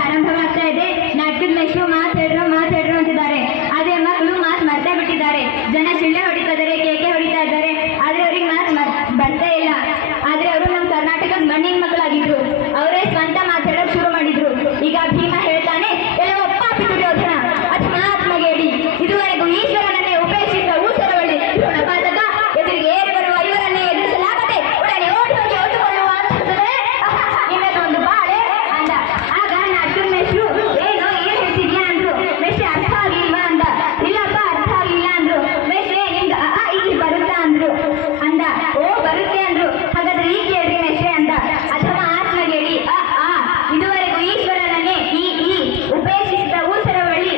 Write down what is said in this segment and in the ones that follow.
ಪ್ರಾರಂಭವಾಗ್ತಾ ಇದೆ. ನಾಟಕದ ಮೇಷ್ಟ್ರು ಮಾತಾಡ್ರು ಅಂತಿದ್ದಾರೆ. ಆದ್ರೆ ಮಕ್ಕಳು ಮಾತು ಮರ್ತೇ ಬಿಟ್ಟಿದ್ದಾರೆ. ಜನ ಶಿಳ್ಳೆ ಹೊಡಿತಾ ಇದ್ದಾರೆ, ಕೇಕೆ ಹೊಡಿತಾ ಇದ್ದಾರೆ. ಆದ್ರೆ ಅವ್ರಿಗೆ ಮಾತು ಬರ್ತಾ ಇಲ್ಲ. ಆದ್ರೆ ಅವರು ನಮ್ಮ ಕರ್ನಾಟಕದ ಮಣ್ಣಿನ ಮಕ್ಕಳಾಗಿದ್ರು. ಅವರೇ ಸ್ವಂತ ಮಾತಾಡೋಕೆ ಶುರು ಮಾಡಿದ್ರು. ಈಗ ಭೀಮ ಹೇಳ್ತಾನೆ, ಎಲ್ಲವೋ ಪಾಪಿ ದುರ್ಯೋಧನ ಅತ್ಮಾತ್ಮಗೇಡಿ ಇದುವರೆಗೂ ಈಶ್ವರನನ್ನೇ ಉಪೇಕ್ಷಿಸಿದ ಊಸರವಳ್ಳಿ ಋಣಪಾತಕ ಎದುರಿಗೆ ಏರಿ ಬರುವ ಇವರನ್ನೇ ಎದುರಿಸಲಾಗದೆ ಒಡನೆ ಓಡಿ ಹೋಗಿ ಹೊತ್ತುಕೊಳ್ಳುವ ಅನಿಸುತ್ತದೆ. ಇನ್ನೊಂದು ಬಾಳೆ ಅಂದ. ಆಗ ನಾಟಕದ ಮೇಷ್ಟ್ರು ಏನು ಹೇಳ್ತಿದ್ಯಾ ಅಂದ್ರು. ಮೇಷ್ಟ್ರೆ ಅರ್ಥ ಆಗಿಲ್ವಾ ಅಂದ. ಇಲ್ಲಪ್ಪ ಅರ್ಥ ಆಗಿಲ್ಲ ಅಂದ್ರು. ಮೇಷ್ಟ್ರೆ ನಿಮ್ಗೆ ಇಲ್ಲಿ ಬರುತ್ತಾ ಅಂದ್ರು. ಅಂದ. ಓ ಬರುತ್ತೆ ಅಂದ್ರು. ಹಾಗಾದ್ರೆ ಈಗ ಕೇಳ್ರಿ ಮೇಷ್ಟ್ರೆ ಅಂದ. ಅಥವಾ ಆತ್ಮಗೇಡಿ ಇದುವರೆಗೂ ಈಶ್ವರನನ್ನೇ ಈ ಉಪೇಕ್ಷಿಸಿದ ಊಸರವಳ್ಳಿ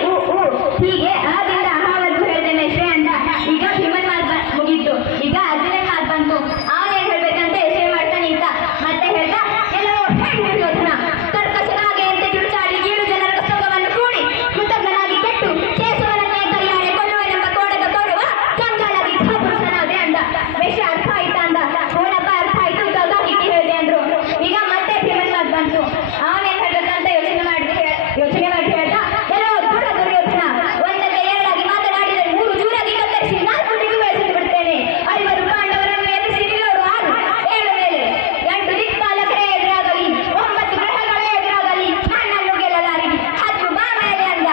ಹೀಗೆ ಆದಿಂದ ಅಹಾವರೆಗೂ ಹೇಳಿದೆ ಮೇಷ್ಟ್ರೆ ಅಂದ. ಈಗ ಭೀಮನ್ ಮಾತು ಮುಗೀತು. ಈಗ ಅರ್ಜುನನ್ ಮಾತು ಬಂತು. ಅವನೇನ್ ಹೇಳ್ಬೇಕಂತ ಯೋಚನೆ ಮಾಡ್ತಾನೆ ಇದ್ದ. ಮತ್ತೆ ಹೇಳ್ದ, ಎಲ್ಲವೋ ದುರ್ಯೋಧನ ಕರ್ಕಶನಾಗೆ ಅಂತ ಕಿರುಚಾಡಿ 7 ಜನರ ಕಸಂಗವನ್ನು ಕೂಡಿ ಕೃತಜ್ಞನಾಗಿ ಕೆಟ್ಟು ಕೇಶವನನ್ನೇ ಕೈಯಾರೆ ಕೊಲ್ಲುವನೆಂಬ ಕೋಡದ ಕೊಡುವ ಕಂಗಾಲಾಗಿ ಪುರುಷನಾದೆ ಅಂದ. ಮೇಷ್ಟ್ರೆ ಅರ್ಥ ಆಯ್ತಾ ಅಂದ. ಹೂನಪ್ಪ ಅರ್ಥ ಆಯ್ತು, ಹೀಗೆ ಹೇಳಿದೆ ಅಂದ್ರು. ಈಗ ಮತ್ತೆ ಭೀಮನ್ ಮಾತು ಬಂತು. ಅವನೇನ್ ಹೇಳ್ಬೇಕಂತ ಯೋಚನೆ ಮಾಡಿ ಹೇಳ್ದ, ಎಲ್ಲವೋ ದೂರ ದುರ್ಯೋಧನ ಒಂದಕ್ಕೆ ಎರಡಾಗಿ ಮಾತನಾಡಿದರೆ 3 ಜೂರಾಗಿ ಕತ್ತರಿಸಿ 4 ದಿಕ್ಕು ಬೆಳೆಸಿದ್ದು ಬಿಡ್ತೇನೆ. 50 ಪಾಂಡವರನ್ನು ಎದುರಿಸಿ ನಿಲ್ಲೋರು 6, 7 ಮೇಲೆ 8 ದಿಕ್ಪಾಲಕರೇ ಎದುರಾಗಲಿ, 9 ಗ್ರಹಗಳೇ ಎದುರಾಗಲಿ, ನನ್ನನ್ನು ಗೆಲ್ಲಲಾರಿರಿ. 10 ಬಾ ಮೇಲೆ ಅಂದ.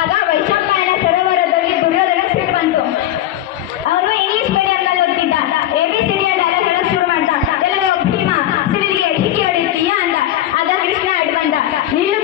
ಆಗ ವೈಶಂಪಾಯನ ಸರೋವರದಲ್ಲಿ ದುರ್ಯೋಧನ ಸಿಟ್ಟು ಬಂತು. ಅವನು ಇಂಗ್ಲಿಷ್ ಮೀಡಿಯಂನಲ್ಲಿ ಓದ್ತಿದ್ದ. ABCD ಡೈಲಾಗ್ ಹೇಳಕ್ ಶುರು ಮಾಡ್ದ. ಎಲ್ಲವೋ ಭೀಮ ಸಿಡಿಲಿಗೆ ಡಿಕ್ಕಿ ಹೊಡಿತೀಯಾ ಅಂದ. ಆಗ ಕೃಷ್ಣ ಅಡ್ಡ ಬಂದ. ನಿಲ್ಲು